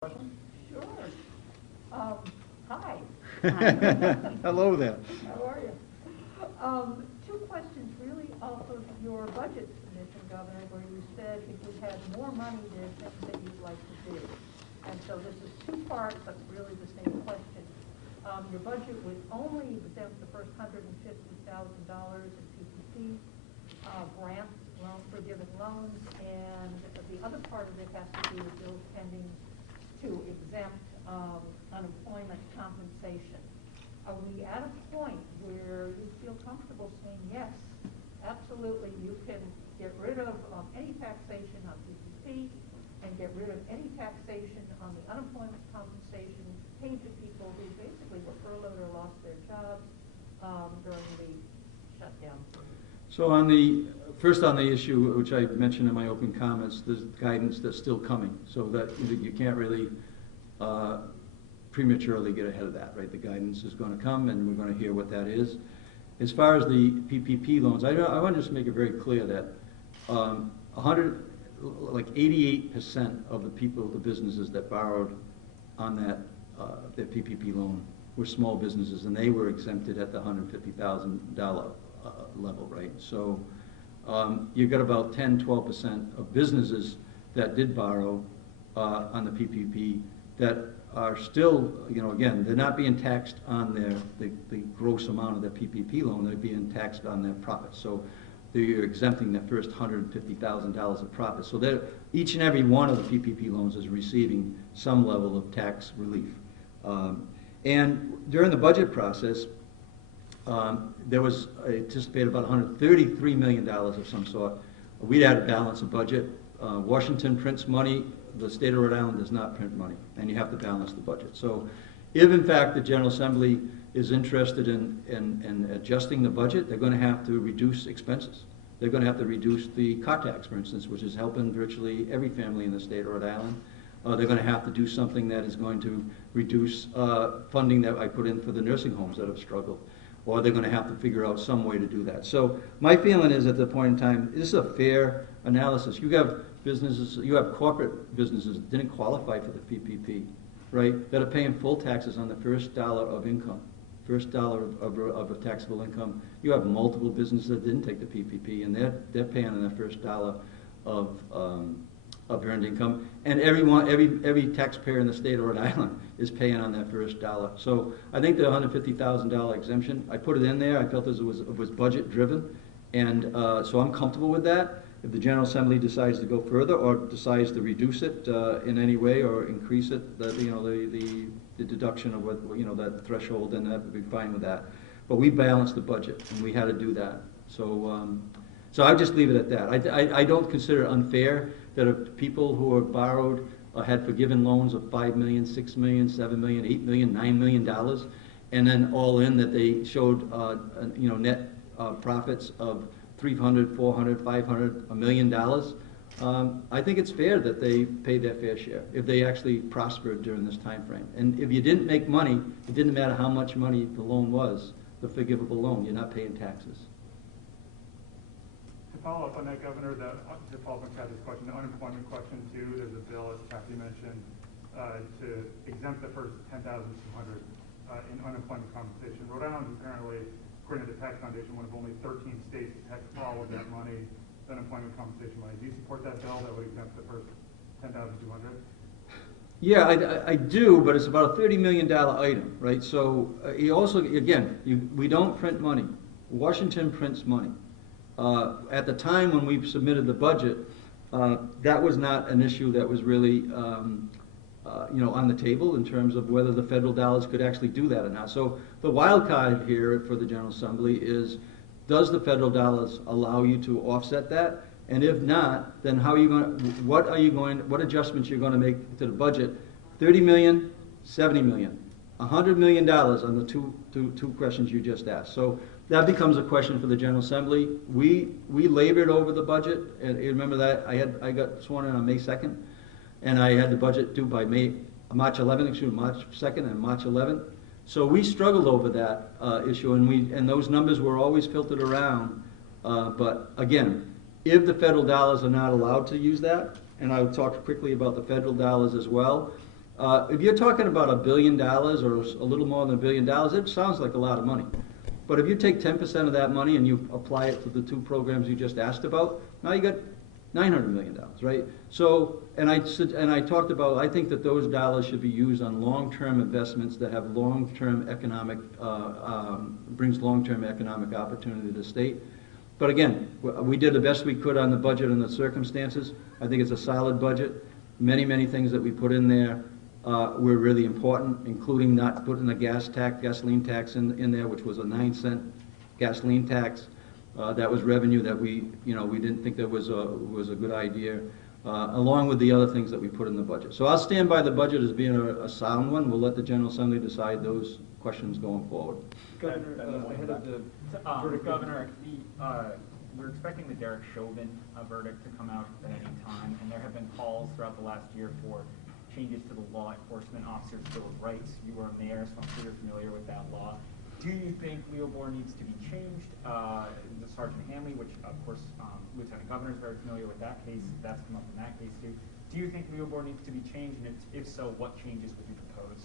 Sure. Hi. Hello there. How are you? Two questions really off of your budget submission, Governor, where you said if you had more money, there's things that you'd like to do. And so this is two parts, but really the same question. Your budget would only exempt the first $150,000 in PPP grants, forgiven loans, and the other part of it has to do with bills pending to exempt unemployment compensation. Are we at a point where you feel comfortable saying, yes, absolutely, you can get rid of any taxation on PPP and get rid of any taxation on the unemployment compensation paid to people who basically were furloughed or lost their jobs during the shutdown? So first on the issue, which I mentioned in my opening comments, there's guidance that's still coming, so that you can't really prematurely get ahead of that, right? The guidance is going to come, and we're going to hear what that is. As far as the PPP loans, I want to just make it very clear that 88% of the people, the businesses that borrowed on that PPP loan were small businesses, and they were exempted at the $150,000 level, right? So you've got about 10-12% of businesses that did borrow on the PPP that are still, again, they're not being taxed on the gross amount of the PPP loan, they're being taxed on their profits. So they're exempting that first $150,000 of profit. So each and every one of the PPP loans is receiving some level of tax relief. And during the budget process, there was anticipated about $133 million of some sort. We had to balance a budget. Washington prints money. The state of Rhode Island does not print money, and you have to balance the budget. So if, in fact, the General Assembly is interested in adjusting the budget, they're going to have to reduce expenses. They're going to have to reduce the car tax, for instance, which is helping virtually every family in the state of Rhode Island. They're going to have to do something that is going to reduce funding that I put in for the nursing homes that have struggled. Or they're going to have to figure out some way to do that. So my feeling is at the point in time, this is a fair analysis. You have businesses, you have corporate businesses that didn't qualify for the PPP, right, that are paying full taxes on the first dollar of income, first dollar of a taxable income. You have multiple businesses that didn't take the PPP, and they're paying on their first dollar of earned income, and every taxpayer in the state of Rhode Island is paying on that first dollar. So I think the $150,000 exemption, I put it in there. I felt it was budget driven, and so I'm comfortable with that. If the General Assembly decides to go further or decides to reduce it in any way or increase it, the deduction of what that threshold, then that would be fine with that. But we balanced the budget, and we had to do that. So so I just leave it at that. I don't consider it unfair that if people who have borrowed had forgiven loans of $5 million, $6 million, $7 million, $8 million, $9 million, and then all in that they showed net profits of $300, $400, $500, $1 million. I think it's fair that they pay their fair share if they actually prospered during this time frame. And if you didn't make money, it didn't matter how much money the loan was, the forgivable loan. You're not paying taxes. To follow up on that, Governor, to follow up on Kathy's question, the unemployment question too, there's a bill, as Kathy mentioned, to exempt the first $10,200 in unemployment compensation. Rhode Island is apparently, according to the Tax Foundation, one of only 13 states to tax all of that money, the unemployment compensation money. Do you support that bill that would exempt the first $10,200? Yeah, I do, but it's about a $30 million item, right? So you also, again, we don't print money. Washington prints money. At the time when we submitted the budget, that was not an issue that was really on the table in terms of whether the federal dollars could actually do that or not. So the wild card here for the General Assembly is, does the federal dollars allow you to offset that? And if not, then how are you going? What adjustments you're going to make to the budget? 30 million, 70 million, $100 million on the two questions you just asked. So that becomes a question for the General Assembly. We labored over the budget, and you remember that I got sworn in on May 2nd, and I had the budget due by March 2nd and March 11th. So we struggled over that issue, and those numbers were always filtered around. But again, if the federal dollars are not allowed to use that, and I'll talk quickly about the federal dollars as well, If you're talking about $1 billion or a little more than $1 billion, it sounds like a lot of money. But if you take 10% of that money and you apply it to the two programs you just asked about, now you got $900 million, right? So, and I talked about, I think that those dollars should be used on long-term investments that have long-term economic, brings long-term economic opportunity to the state. But again, we did the best we could on the budget and the circumstances. I think it's a solid budget. Many things that we put in there were really important, including not putting a gasoline tax in there, which was a 9-cent gasoline tax. That was revenue that we didn't think that was a good idea, along with the other things that we put in the budget. So I'll stand by the budget as being a sound one. We'll let the General Assembly decide those questions going forward. Governor, ahead of the verdict, Governor, we're expecting the Derek Chauvin verdict to come out at any time, and there have been calls throughout the last year for changes to the law enforcement officers' Bill of Rights. You are a mayor, so I'm sure you're familiar with that law. Do you think Leo Bohr needs to be changed? The Sergeant Hanley, which of course Lieutenant Governor is very familiar with that case. That's come up in that case too. Do you think Leo Bohr needs to be changed? And if so, what changes would you propose?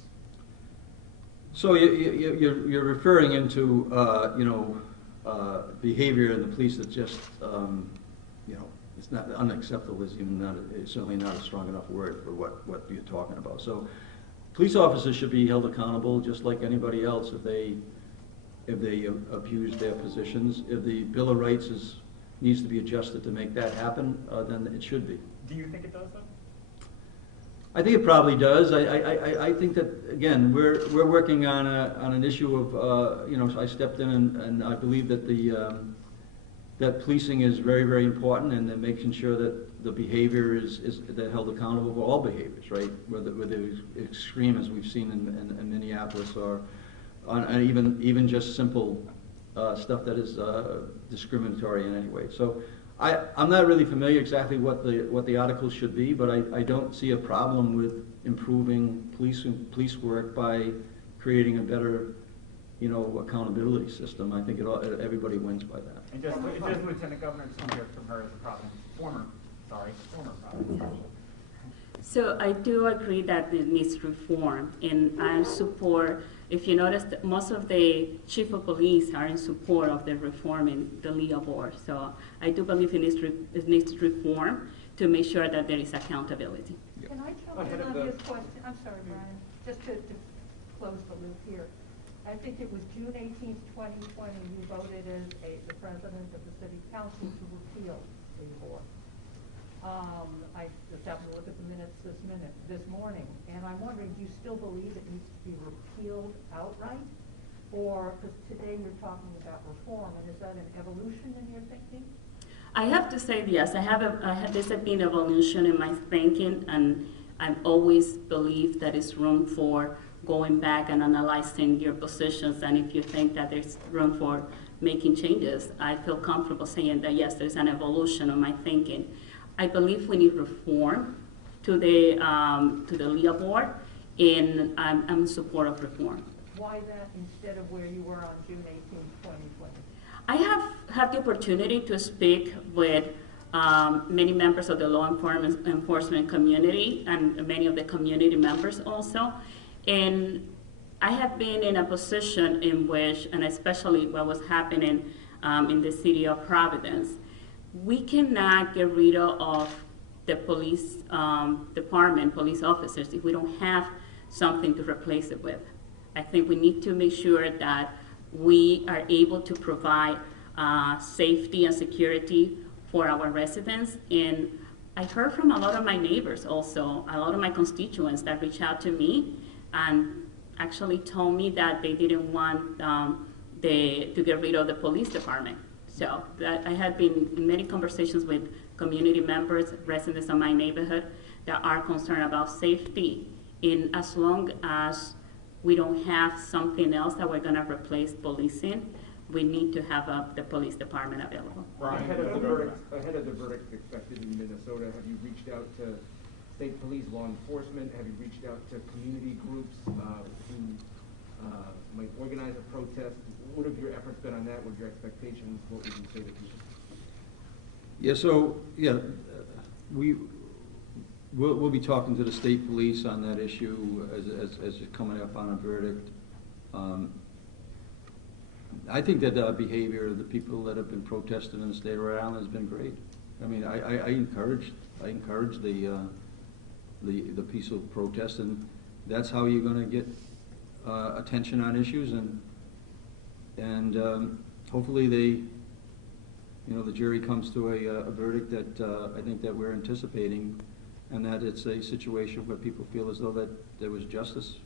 So you're referring into behavior in the police that just it's not unacceptable. It's certainly not a strong enough word for what you're talking about. So police officers should be held accountable just like anybody else if they abuse their positions. If the Bill of Rights needs to be adjusted to make that happen, then it should be. Do you think it does, though? I think it probably does. I think that, again, we're working on an issue of I stepped in and I believe that that policing is very important, and that making sure that the behavior is they're held accountable for all behaviors, right? Whether extreme as we've seen in Minneapolis, or and even just simple stuff that is discriminatory in any way. So I'm not really familiar exactly what the articles should be, but I don't see a problem with improving police work by creating a better accountability system. I think everybody wins by that. And just Lieutenant Governor, just want to hear from her as a former Providence. So I do agree that it needs reform, and I support. If you notice, most of the chief of police are in support of the reforming the Leo Board. So I do believe it needs reform to make sure that there is accountability. Can I jump in on this question? I'm sorry, Brian. Just to close the loop here. I think it was June 18th, 2020, you voted as the president of the city council to repeal the board. I just happened to look at the minutes this morning, and I'm wondering, do you still believe it needs to be repealed outright? Or, because today you're talking about reform, and is that an evolution in your thinking? I have to say yes. There's been evolution in my thinking, and I've always believed that it's room for going back and analyzing your positions, and if you think that there's room for making changes, I feel comfortable saying that yes, there's an evolution of my thinking. I believe we need reform to the Leo Board, and I'm in support of reform. Why that instead of where you were on June 18th, 2020? I have had the opportunity to speak with many members of the law enforcement community and many of the community members also. And I have been in a position in which, and especially what was happening in the city of Providence, we cannot get rid of the police department, police officers, if we don't have something to replace it with. I think we need to make sure that we are able to provide safety and security for our residents. And I heard from a lot of my neighbors also, a lot of my constituents that reached out to me and actually told me that they didn't want to get rid of the police department. So I had been in many conversations with community members, residents of my neighborhood that are concerned about safety. And as long as we don't have something else that we're going to replace policing, we need to have the police department available. Ahead of the verdict expected in Minnesota, have you reached out to state police, law enforcement? Have you reached out to community groups who might organize a protest? What have your efforts been on that? What are your expectations? What would you say to people? Yeah, so, yeah, We'll be talking to the state police on that issue as it's coming up on a verdict. I think that the behavior of the people that have been protesting in the state of Rhode Island has been great. I mean, I encourage the peaceful protest, and that's how you're going to get attention on issues, and hopefully the jury comes to a verdict that I think that we're anticipating, and that it's a situation where people feel as though that there was justice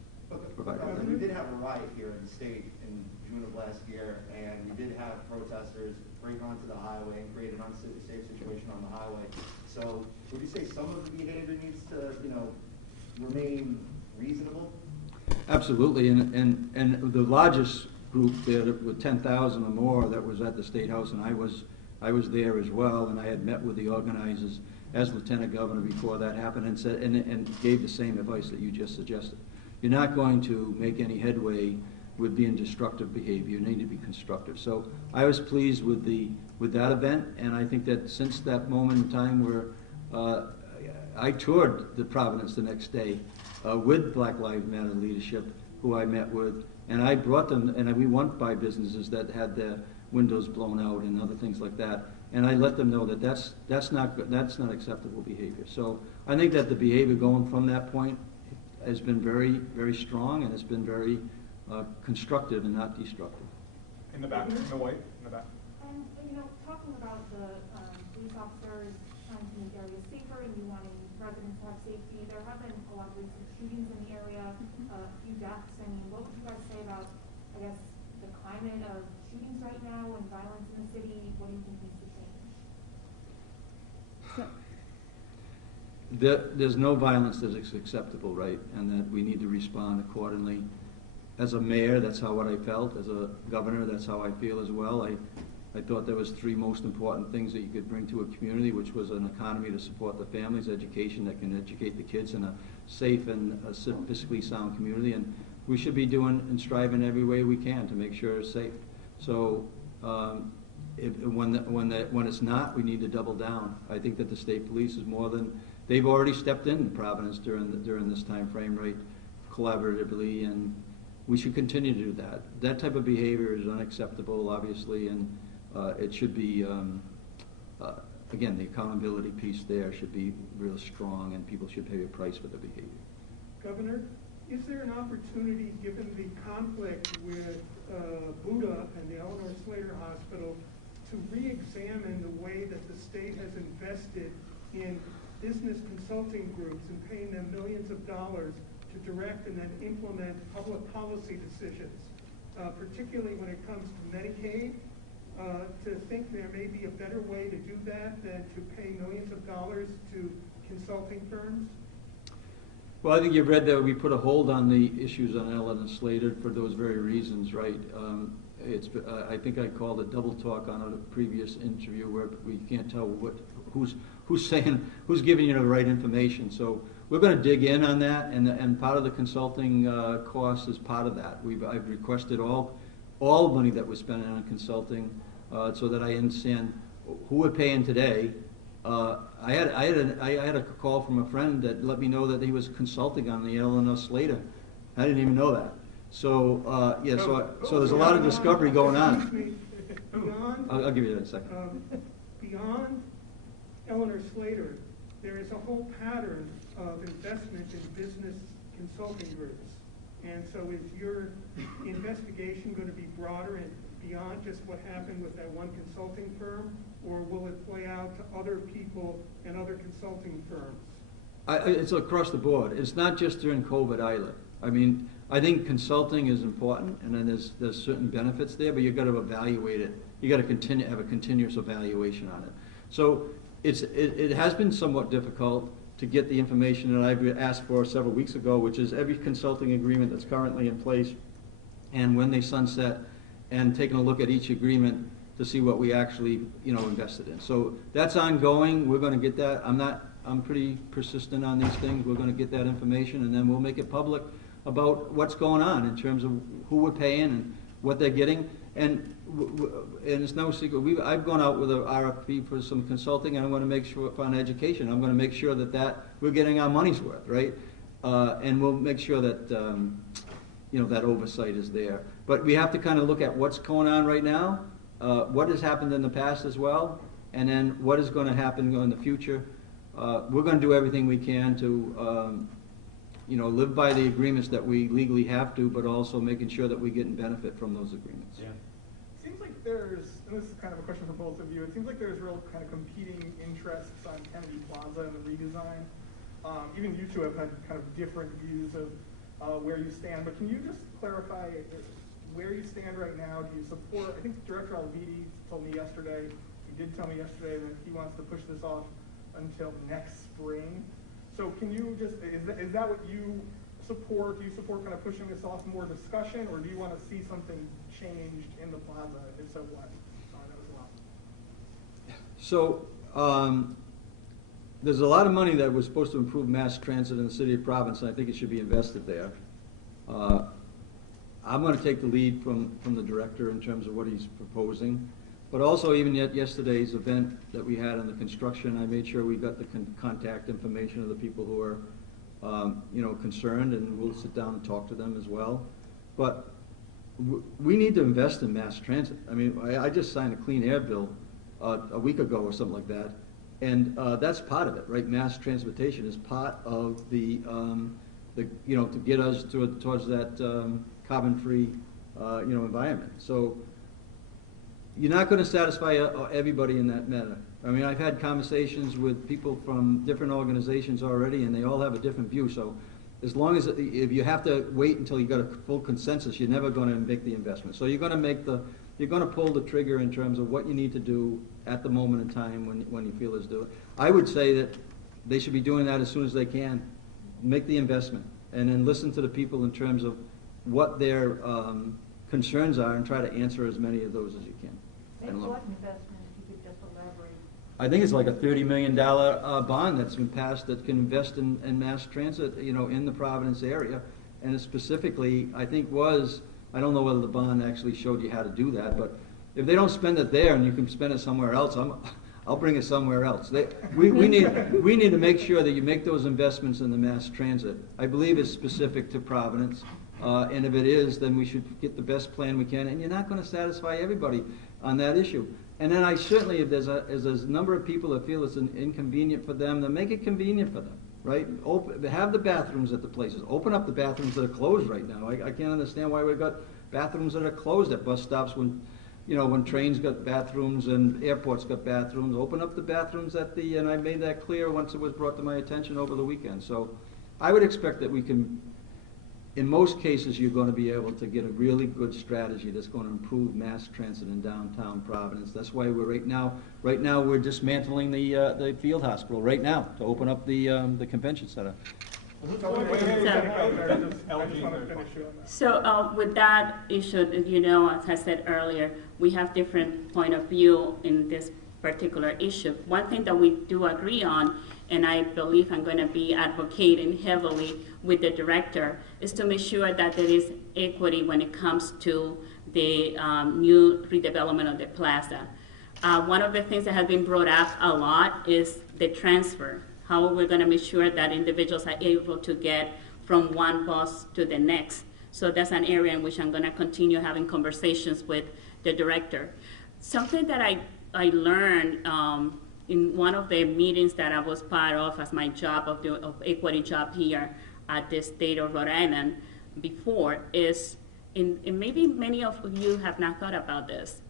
provided. We did have a riot here in the state in June of last year, and we did have protesters break onto the highway and create an unsafe situation on the highway. So would you say some of the behavior needs to, remain reasonable? Absolutely, and the largest group there with 10,000 or more that was at the State House, and I was there as well, and I had met with the organizers as Lieutenant Governor before that happened, and said and gave the same advice that you just suggested. You're not going to make any headway with being destructive behavior. You need to be constructive. So I was pleased with that event, and I think that since that moment in time where I toured the Providence the next day with Black Lives Matter leadership, who I met with, and I brought them, and we went by businesses that had their windows blown out and other things like that, and I let them know that that's not acceptable behavior. So I think that the behavior going from that point has been very, very strong, and it's been very constructive and not destructive. In the back, in the white, in the back. Talking about the police officers trying to make areas safer and you wanting residents to have safety, there have been a lot of recent shootings in the area, a few deaths. I mean, what would you guys say about, I guess, the climate of shootings right now and violence in the city? What do you think needs to change? There's no violence that is acceptable, right? And that we need to respond accordingly. As a mayor, that's how what I felt. As a governor, that's how I feel as well. I thought there was three most important things that you could bring to a community, which was an economy to support the families, education that can educate the kids in a safe and fiscally sound community, and we should be doing and striving every way we can to make sure it's safe. So when it's not, we need to double down. I think that the state police is more than, they've already stepped in Providence during this time frame, right, collaboratively, and we should continue to do that. That type of behavior is unacceptable, obviously, and it should be, again, the accountability piece there should be real strong, and people should pay a price for their behavior. Governor, is there an opportunity, given the conflict with Buddha and the Eleanor Slater Hospital, to re-examine the way that the state has invested in business consulting groups and paying them millions of dollars to direct and then implement public policy decisions, particularly when it comes to Medicaid, to think there may be a better way to do that than to pay millions of dollars to consulting firms? Well, I think you've read that we put a hold on the issues on Eleanor Slater for those very reasons, right? I think I called a double talk on a previous interview where we can't tell who's giving you the right information. So we're going to dig in on that, and part of the consulting cost is part of that. I've requested all money that we're spending on consulting so that I understand who we're paying today. I had a call from a friend that let me know that he was consulting on the Eleanor Slater. I didn't even know that. So so there's a lot of discovery going on. I'll give you that in a second. Beyond Eleanor Slater, there is a whole pattern of investment in business consulting groups. And so is your investigation going to be broader and beyond just what happened with that one consulting firm, or will it play out to other people and other consulting firms? It's across the board. It's not just during COVID either. I mean, I think consulting is important, and then there's certain benefits there, but you've got to evaluate it. You've got to have a continuous evaluation on it. So it has been somewhat difficult to get the information that I've asked for several weeks ago, which is every consulting agreement that's currently in place and when they sunset, and taking a look at each agreement to see what we actually, invested in. So that's ongoing. We're going to get that. I'm pretty persistent on these things. We're going to get that information, and then we'll make it public about what's going on in terms of who we're paying and what they're getting. And it's no secret, I've gone out with a RFP for some consulting, and I'm gonna make sure, on education, I'm gonna make sure that we're getting our money's worth, right? And we'll make sure that, that oversight is there. But we have to kind of look at what's going on right now, what has happened in the past as well, and then what is gonna happen in the future. We're gonna do everything we can to, live by the agreements that we legally have to, but also making sure that we get and benefit from those agreements. Yeah. Seems like there's, and this is kind of a question for both of you, it seems like there's real kind of competing interests on Kennedy Plaza and the redesign. Even you two have had kind of different views of where you stand, but can you just clarify where you stand right now? Do you support, I think Director Alviti told me yesterday, he did tell me yesterday that he wants to push this off until next spring. So can you just, is that what you support? Do you support kind of pushing this off, more discussion, or do you want to see something changed in the plaza? If so, what? Sorry, that was a lot. So, there's a lot of money that was supposed to improve mass transit in the city of Providence, and I think it should be invested there. I'm going to take the lead from the director in terms of what he's proposing. But also, even at yesterday's event that we had on the construction, I made sure we got the contact information of the people who are, concerned, and we'll sit down and talk to them as well. But we need to invest in mass transit. I mean, I just signed a clean air bill a week ago or something like that, and that's part of it, right? Mass transportation is part of the to get us towards that carbon-free, environment. So you're not going to satisfy everybody in that matter. I mean, I've had conversations with people from different organizations already, and they all have a different view. So as long as, if you have to wait until you got a full consensus, you're never going to make the investment. So you're going to pull the trigger in terms of what you need to do at the moment in time when you feel is due. I would say that they should be doing that as soon as they can. Make the investment, and then listen to the people in terms of what their concerns are, and try to answer as many of those as you can. And what investment, if you could just elaborate? I think it's like a $30 million bond that's been passed that can invest in mass transit, in the Providence area. And it specifically, I think I don't know whether the bond actually showed you how to do that, but if they don't spend it there and you can spend it somewhere else, I'll bring it somewhere else. We need to make sure that you make those investments in the mass transit. I believe it's specific to Providence. And if it is, then we should get the best plan we can. And you're not going to satisfy everybody on that issue. And then I certainly, if there's a number of people that feel it's inconvenient for them, then make it convenient for them, right? Have the bathrooms at the places. Open up the bathrooms that are closed right now. I can't understand why we've got bathrooms that are closed at bus stops when trains got bathrooms and airports got bathrooms. Open up the bathrooms and I made that clear once it was brought to my attention over the weekend. So I would expect that we can, in most cases, you're going to be able to get a really good strategy that's going to improve mass transit in downtown Providence. That's why we're right now we're dismantling the field hospital right now to open up the convention center. So with that issue, as I said earlier, we have different point of view in this particular issue. One thing that we do agree on, and I believe I'm going to be advocating heavily with the director, is to make sure that there is equity when it comes to the new redevelopment of the plaza. One of the things that has been brought up a lot is the transfer. How are we going to make sure that individuals are able to get from one bus to the next? So that's an area in which I'm going to continue having conversations with the director. Something that I learned in one of the meetings that I was part of as my job of equity job here at the state of Rhode Island before is, and maybe many of you have not thought about this,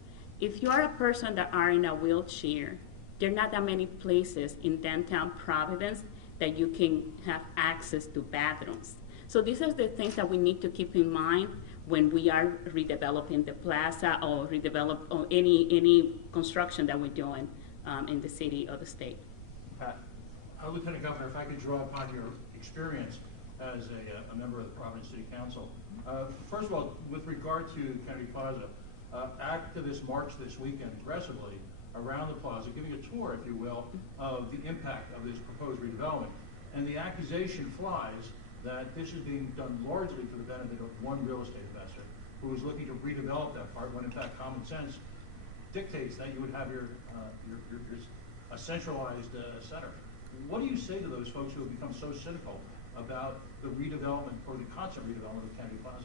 if you are a person that are in a wheelchair, there are not that many places in downtown Providence that you can have access to bathrooms. So these are the things that we need to keep in mind when we are redeveloping the plaza or redevelop or any construction that we're doing in the city or the state. Pat. Lieutenant Governor, if I could draw upon your experience as a member of the Providence City Council. First of all, with regard to Kennedy Plaza, activists marched this weekend aggressively around the plaza, giving a tour, if you will, of the impact of this proposed redevelopment. And the accusation flies that this is being done largely for the benefit of one real estate investor. who is looking to redevelop that part, when in fact common sense dictates that you would have your a centralized center. What do you say to those folks who have become so cynical about the redevelopment or the concept redevelopment of Kennedy Plaza?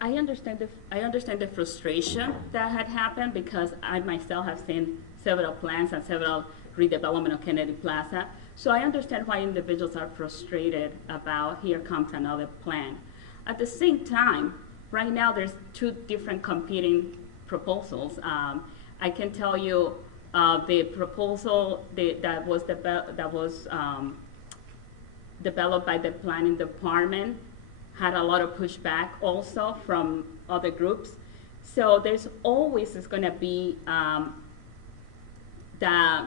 I understand the frustration that had happened because I myself have seen several plans and several redevelopment of Kennedy Plaza. So I understand why individuals are frustrated about here comes another plan. At the same time, right now there's two different competing proposals. I can tell you the proposal that was developed by the planning department had a lot of pushback also from other groups. So there's always is going to be the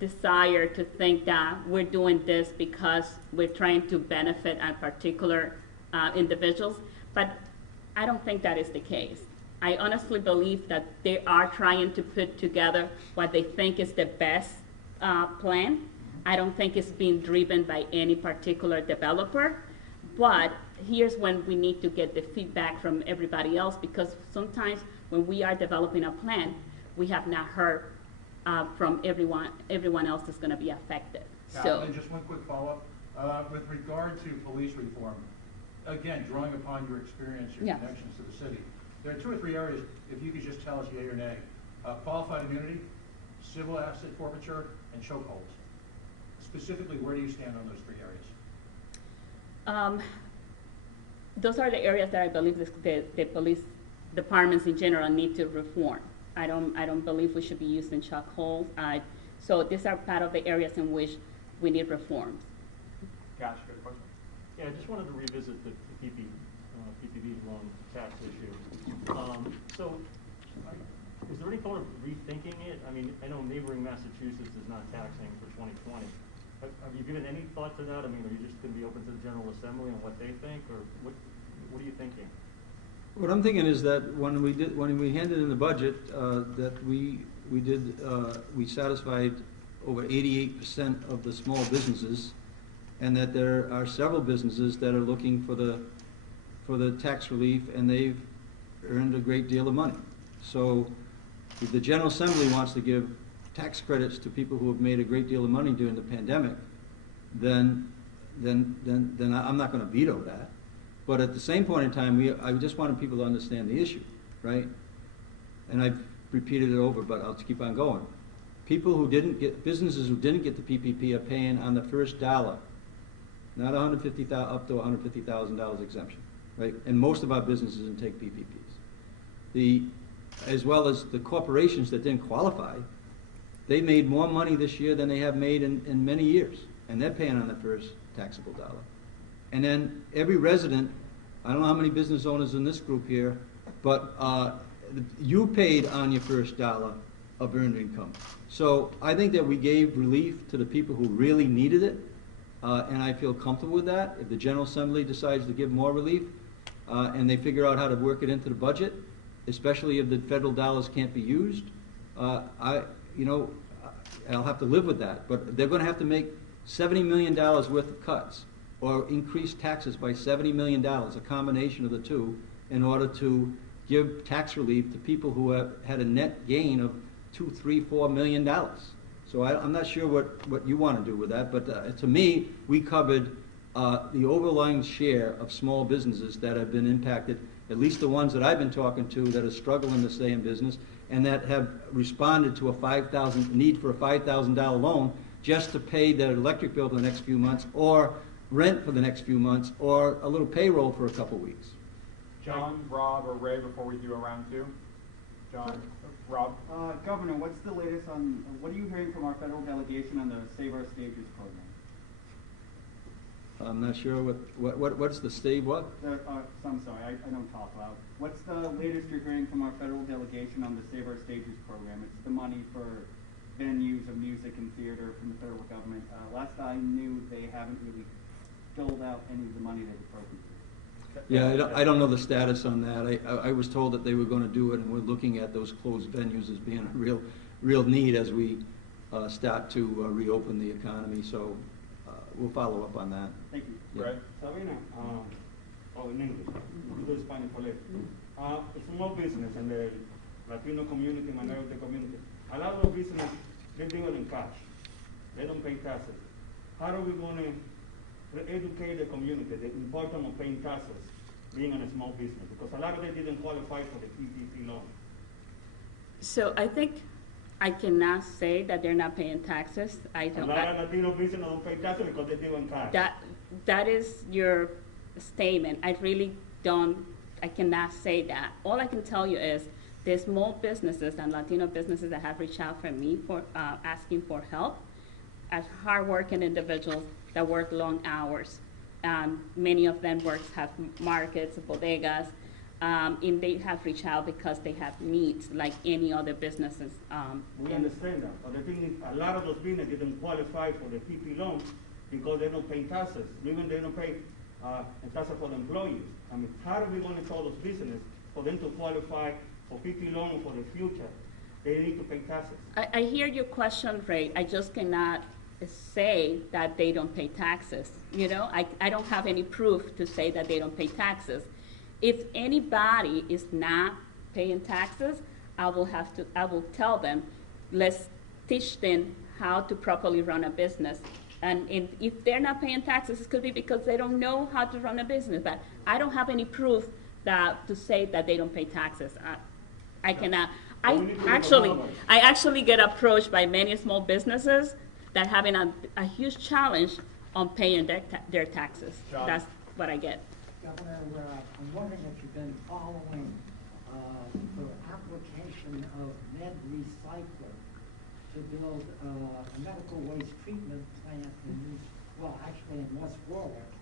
desire to think that we're doing this because we're trying to benefit a particular individuals, but I don't think that is the case. I honestly believe that they are trying to put together what they think is the best plan. I don't think it's being driven by any particular developer, but here's when we need to get the feedback from everybody else, because sometimes when we are developing a plan, we have not heard from everyone else that's going to be affected. So, And just one quick follow-up. With regard to police reform, again, drawing upon your experience, your Yes. connections to the city, there are 2 or 3 areas, if you could just tell us yea or nay. Qualified immunity, civil asset forfeiture, and chokeholds. Specifically, where do you stand on those 3 areas? Those are the areas that I believe the police departments in general need to reform. I don't believe we should be using chokeholds. So these are part of the areas in which we need reforms. Gosh, good question. Yeah, I just wanted to revisit the PPP loan tax issue. So, is there any thought of rethinking it? I mean, I know neighboring Massachusetts is not taxing for 2020. Have you given any thought to that? I mean, are you just going to be open to the General Assembly and what they think, or what are you thinking? What I'm thinking is that when we handed in the budget, that we satisfied over 88% of the small businesses, and that there are several businesses that are looking for the tax relief, and they've earned a great deal of money. So if the General Assembly wants to give tax credits to people who have made a great deal of money during the pandemic, then I'm not going to veto that. But at the same point in time, I just wanted people to understand the issue, right? And I've repeated it over, but I'll keep on going. Businesses who didn't get the PPP are paying on the first dollar, not $150,000 up to $150,000 exemption, right? And most of our businesses didn't take PPPs. As well as the corporations that didn't qualify, they made more money this year than they have made in many years, and they're paying on the first taxable dollar. And then every resident, I don't know how many business owners in this group here, but you paid on your first dollar of earned income. So I think that we gave relief to the people who really needed it, and I feel comfortable with that. If the General Assembly decides to give more relief, and they figure out how to work it into the budget, especially if the federal dollars can't be used, I'll have to live with that. But they're going to have to make $70 million worth of cuts, or increase taxes by $70 million, a combination of the two, in order to give tax relief to people who have had a net gain of $2, $3, $4 million. So I'm not sure what you want to do with that, but to me, we covered the overlying share of small businesses that have been impacted, at least the ones that I've been talking to that are struggling to stay in business, and that have responded to need for a $5,000 loan just to pay their electric bill for the next few months, or rent for the next few months, or a little payroll for a couple weeks. John, Rob, or Ray before we do a round 2? John, Rob? Governor, what's the latest on, what are you hearing from our federal delegation on the Save Our Stages program? I'm not sure what's the state, what? I'm sorry, I don't talk loud. What's the latest you're hearing from our federal delegation on the Save Our Stages program? It's the money for venues of music and theater from the federal government. Last I knew, they haven't really doled out any of the money they've appropriated. Yeah, I don't know the status on that. I was told that they were going to do it, and we're looking at those closed venues as being a real need as we start to reopen the economy. So we'll follow up on that. Thank you. Yeah. Right. Sabina, or in English, we do Spanish for later. Small business and the Latino community, minority community, a lot of business, they deal in cash. They don't pay taxes. How are we going to educate the community the importance of paying taxes, being in a small business? Because a lot of them didn't qualify for the PPP loan. So I think I cannot say that they're not paying taxes. I don't. A lot of Latino business don't pay taxes because they deal in cash. That is your statement. I really don't. I cannot say that. All I can tell you is there's small businesses and Latino businesses that have reached out for me for asking for help, as hardworking individuals that work long hours. Many of them have markets, bodegas, and they have reached out because they have needs like any other businesses. We understand that, but the thing is, a lot of those businesses didn't qualify for the PP loan because they don't pay taxes. Even they don't pay taxes for the employees. I mean, how are we going to tell those businesses for them to qualify for PP loan for the future? They need to pay taxes. I hear your question, Ray. I just cannot say that they don't pay taxes. You know, I don't have any proof to say that they don't pay taxes. If anybody is not paying taxes, I will tell them, let's teach them how to properly run a business. And if they're not paying taxes, it could be because they don't know how to run a business. But I don't have any proof to say that they don't pay taxes. I cannot. I actually get approached by many small businesses that having a huge challenge on paying their taxes. John. That's what I get. Governor, I'm wondering if you've been following the application of med recycling to build a medical waste treatment plant in West Warwick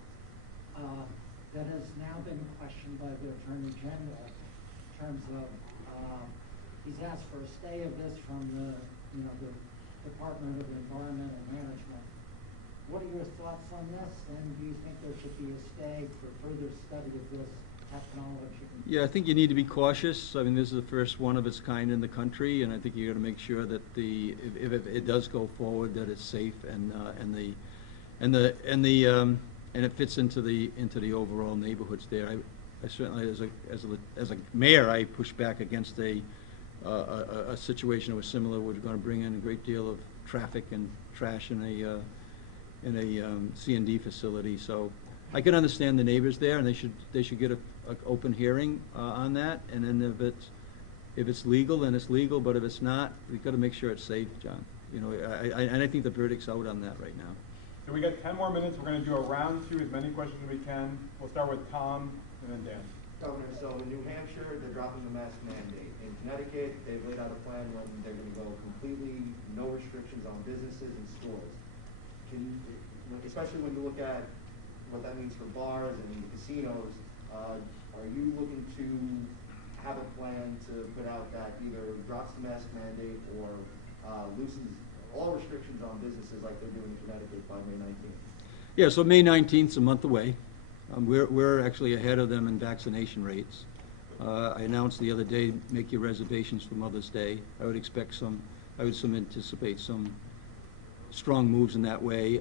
that has now been questioned by the Attorney General in terms of he's asked for a stay of this from the Department of Environment and Management. What are your thoughts on this, and do you think there should be a stay for further study of this technology? Yeah, I think you need to be cautious. I mean, this is the first one of its kind in the country, and I think you got to make sure that if it does go forward, that it's safe and it fits into the overall neighborhoods there. I certainly, as a mayor, I push back against a situation that was similar. We're going to bring in a great deal of traffic and trash in a C&D facility. So I can understand the neighbors there, and they should get an open hearing on that. And then if it's legal, then it's legal. But if it's not, we've got to make sure it's safe, John. You know, and I think the verdict's out on that right now. So we got 10 more minutes. We're going to do a round two, as many questions as we can. We'll start with Tom and then Dan. Governor, so in New Hampshire, they're dropping the mask mandate. In Connecticut, they've laid out a plan when they're going to go completely no restrictions on businesses and stores. Especially when you look at what that means for bars and casinos, are you looking to have a plan to put out that either drops the mask mandate or loosens all restrictions on businesses like they're doing in Connecticut by May 19th? Yeah, so May 19th is a month away. We're actually ahead of them in vaccination rates. I announced the other day, make your reservations for Mother's Day. I would anticipate some strong moves in that way.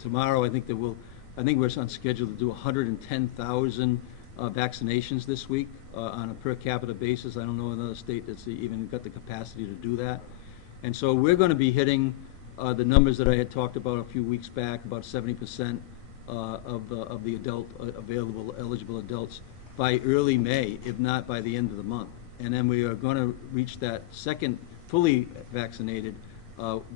Tomorrow, I think we're on schedule to do 110,000 vaccinations this week on a per capita basis. I don't know another state that's even got the capacity to do that. And so we're going to be hitting the numbers that I had talked about a few weeks back, about 70% of the available eligible adults by early May, if not by the end of the month. And then we are going to reach that second fully vaccinated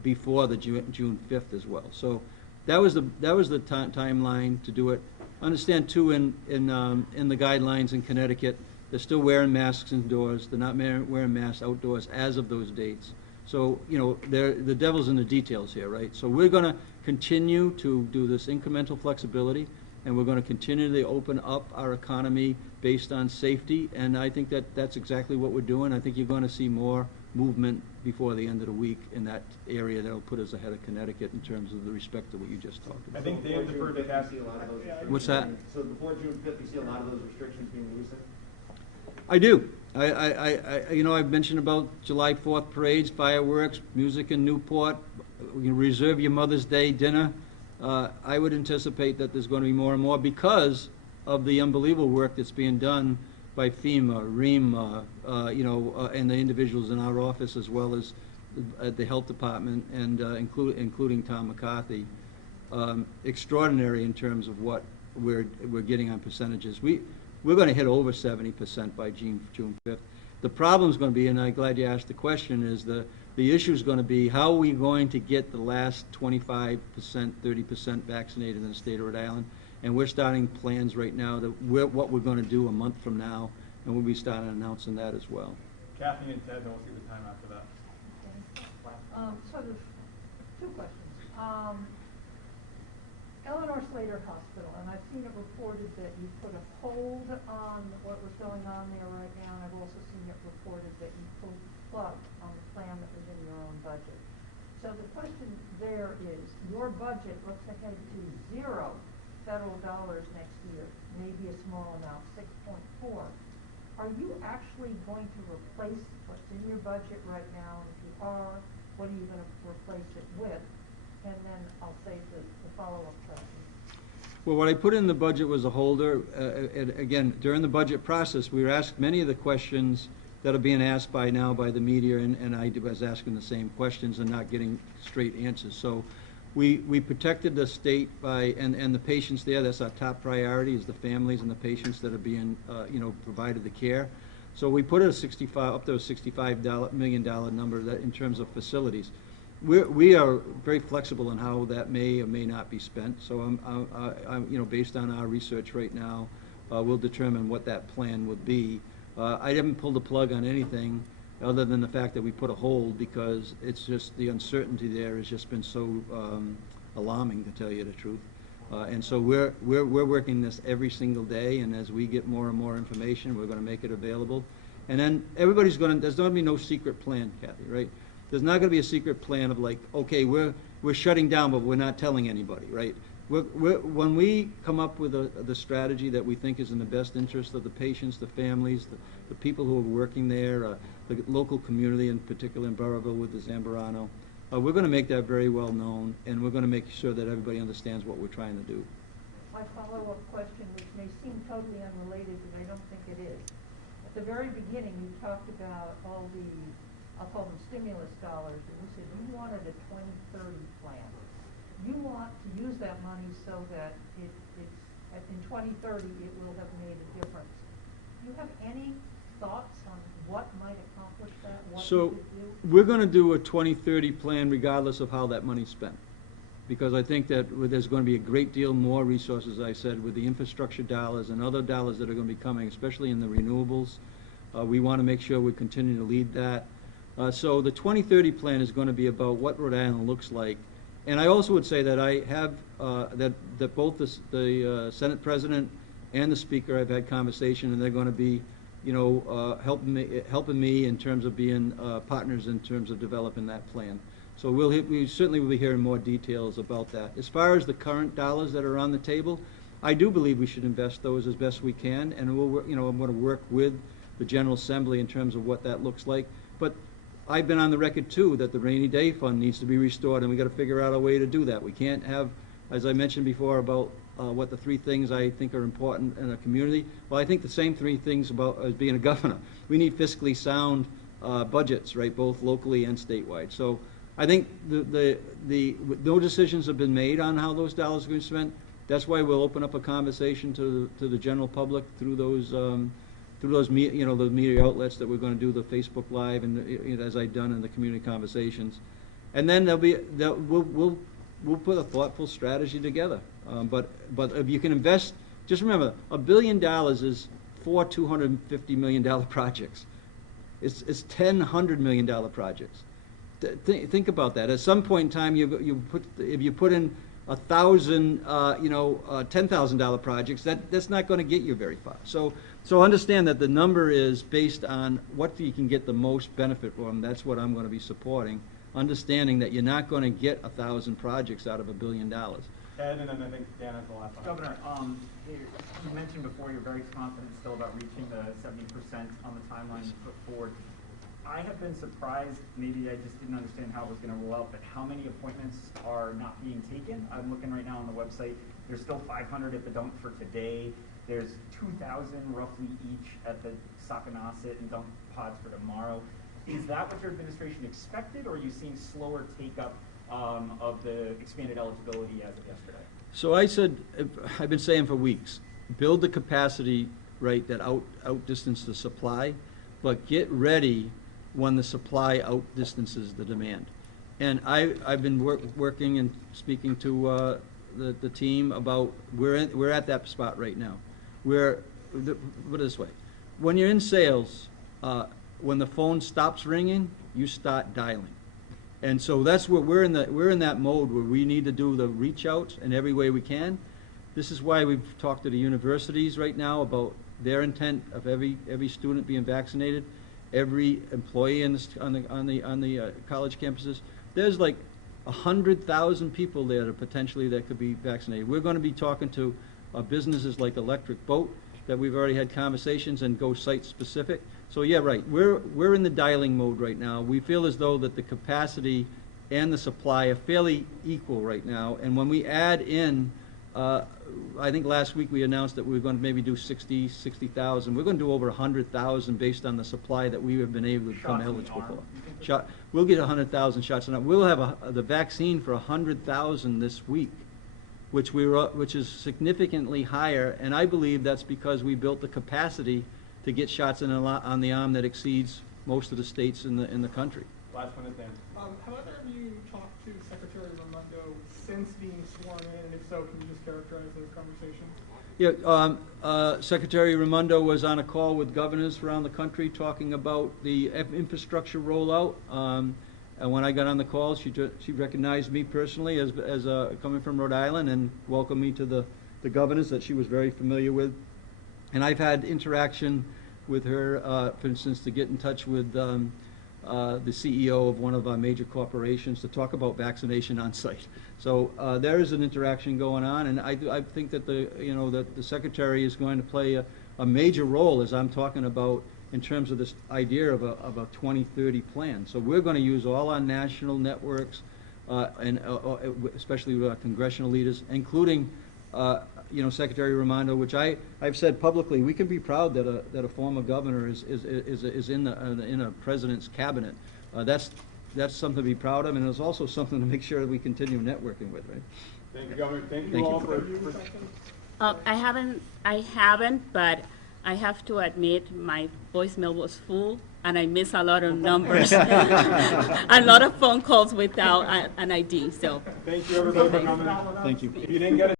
before the June 5th as well. So that was the timeline to do it. Understand too, in the guidelines in Connecticut, they're still wearing masks indoors. They're not wearing masks outdoors as of those dates. So the devil's in the details here, right? So we're going to continue to do this incremental flexibility, and we're going to continue to open up our economy based on safety. And I think that's exactly what we're doing. I think you're going to see more movement before the end of the week in that area that'll put us ahead of Connecticut in terms of the respect to what you just talked about. I think Dan deferred to Kathy. What's that? So before June 5th, you see a lot of those restrictions being loosened? I do. I've mentioned about July 4th parades, fireworks, music in Newport. You can reserve your Mother's Day dinner. I would anticipate that there's going to be more and more because of the unbelievable work that's being done by FEMA, REMA, and the individuals in our office, as well as the health department, and including Tom McCarthy. Extraordinary in terms of what we're getting on percentages. We're going to hit over 70% by June 5th. The problem's going to be, and I'm glad you asked the question, is the issue is going to be how are we going to get the last 25%, 30% vaccinated in the state of Rhode Island. And we're starting plans right now that what we're going to do a month from now, and we'll be starting announcing that as well. Kathy and Ted, then we'll see the time after that. So there's two questions. Eleanor Slater Hospital, and I've seen it reported that you put a hold on what was going on there right now, and I've also seen it reported that you pulled the plug on the plan that was in your own budget. So the question there is, your budget looks ahead to $0 federal dollars next year, maybe a small amount, 6.4. Are you actually going to replace what's in your budget right now? And if you are, what are you going to replace it with? And then I'll save the follow-up question. Well, what I put in the budget was a holder. And again, during the budget process, we were asked many of the questions that are being asked by now by the media, and I was asking the same questions and not getting straight answers. So we protected the state by, and the patients there. That's our top priority, is the families and the patients that are being, provided the care. So we put it up to a $65 million number that in terms of facilities. We are very flexible in how that may or may not be spent. So I'm based on our research right now, we'll determine what that plan would be. I haven't pulled the plug on anything other than the fact that we put a hold, because it's just the uncertainty there has just been so alarming, to tell you the truth. And so we're working this every single day, and as we get more and more information, we're going to make it available. And then there's going to be no secret plan, Kathy, right? There's not going to be a secret plan of like, okay, we're shutting down, but we're not telling anybody, right? When we come up with the strategy that we think is in the best interest of the patients, the families, the people who are working there, the local community, in particular in Burrillville with the Zambarano, we're going to make that very well known, and we're going to make sure that everybody understands what we're trying to do. My follow-up question, which may seem totally unrelated, but I don't think it is. At the very beginning, you talked about all the, I'll call them stimulus dollars, and you said you wanted a 2030 plan. You want to use that money so that in 2030 it will have made a difference. Do you have any thoughts on what might accomplish that? So we're going to do a 2030 plan regardless of how that money's spent, because I think that there's going to be a great deal more resources, as I said, with the infrastructure dollars and other dollars that are going to be coming, especially in the renewables. We want to make sure we continue to lead that. So the 2030 plan is going to be about what Rhode Island looks like. And I also would say that I have, that both the Senate President and the Speaker have had conversation, and they're going to be, helping me in terms of being partners in terms of developing that plan. So we certainly will be hearing more details about that. As far as the current dollars that are on the table, I do believe we should invest those as best we can, and we'll, I'm going to work with the General Assembly in terms of what that looks like. But I've been on the record too that the rainy day fund needs to be restored, and we got to figure out a way to do that. We can't have, as I mentioned before, about what the three things I think are important in a community. Well, I think the same three things about as being a governor. We need fiscally sound budgets, right, both locally and statewide. So I think no decisions have been made on how those dollars are going to be spent. That's why we'll open up a conversation to the general public through those those media outlets that we're going to do the Facebook Live and as I've done in the community conversations, and then we'll put a thoughtful strategy together. But if you can invest, just remember, $1 billion is 4 $250 million projects. It's 10 $100 million projects. Think about that. At some point in time, if you put in 1,000 $10,000 projects, that's not going to get you very far. So understand that the number is based on what you can get the most benefit from. That's what I'm going to be supporting, understanding that you're not going to get 1,000 projects out of $1 billion. Ed, and then I think Dan has the last one. Governor, you mentioned before you're very confident still about reaching the 70% on the timeline you put forward. I have been surprised, maybe I just didn't understand how it was going to roll out, but how many appointments are not being taken? I'm looking right now on the website. There's still 500 at the dump for today. There's 2,000 roughly each at the Sakanasset and dump pods for tomorrow. Is that what your administration expected, or are you seeing slower take-up of the expanded eligibility as of yesterday? So I said, I've been saying for weeks, build the capacity, right, that outdistance the supply, but get ready when the supply outdistances the demand. And I've been working and speaking to the team about, we're at that spot right now. Put it this way, when you're in sales, when the phone stops ringing, you start dialing. And so that's what we're in that mode where we need to do the reach out in every way we can. This is why we've talked to the universities right now about their intent of every student being vaccinated, every employee on the college campuses. There's like 100,000 people there that could be vaccinated. We're going to be talking to businesses like Electric Boat that we've already had conversations and go site specific. So yeah, right. We're in the dialing mode right now. We feel as though that the capacity and the supply are fairly equal right now. And when we add in, I think last week we announced that we were going to maybe do 60,000. We're going to do over 100,000 based on the supply that we have been able to become eligible for. We'll get 100,000 shots. We'll have the vaccine for 100,000 this week, which is significantly higher. And I believe that's because we built the capacity to get shots on the arm that exceeds most of the states in the country. Last one at the end. Have either of you talked to Secretary Raimondo since being sworn in, and if so, can you just characterize those conversations? Yeah, Secretary Raimondo was on a call with governors around the country talking about the infrastructure rollout. And when I got on the call, she recognized me personally as coming from Rhode Island and welcomed me to the governors that she was very familiar with. And I've had interaction with her, for instance, to get in touch with the CEO of one of our major corporations to talk about vaccination on site. So there is an interaction going on, and I think that the secretary is going to play a major role, as I'm talking about, in terms of this idea of a 2030 plan. So we're going to use all our national networks, and especially with our congressional leaders, including Secretary Raimondo, which I've said publicly, we can be proud that a former governor is in a president's cabinet. That's something to be proud of, and it's also something to make sure that we continue networking with, right? Thank you, Governor. Thank you all for. I haven't, but I have to admit my voicemail was full, and I missed a lot of numbers, a lot of phone calls without an ID. So thank you, everybody, for coming. Thank you. If you didn't get it.